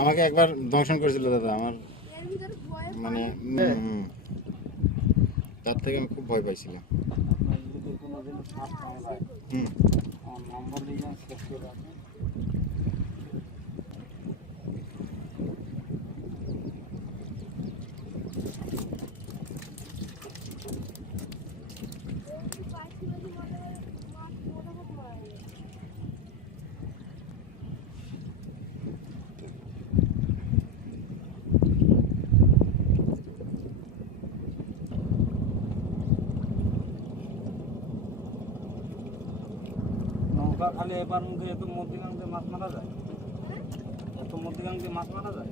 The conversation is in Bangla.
আমাকে একবার দংশন করেছিল দাদা আমার মানে তার থেকে আমি খুব ভয় পাইছিলাম। খালি এবার মধ্যে এত মধ্যিখান দিয়ে মাছ মারা যায়, এত মধ্যিখান দিয়ে মাছ মারা যায়।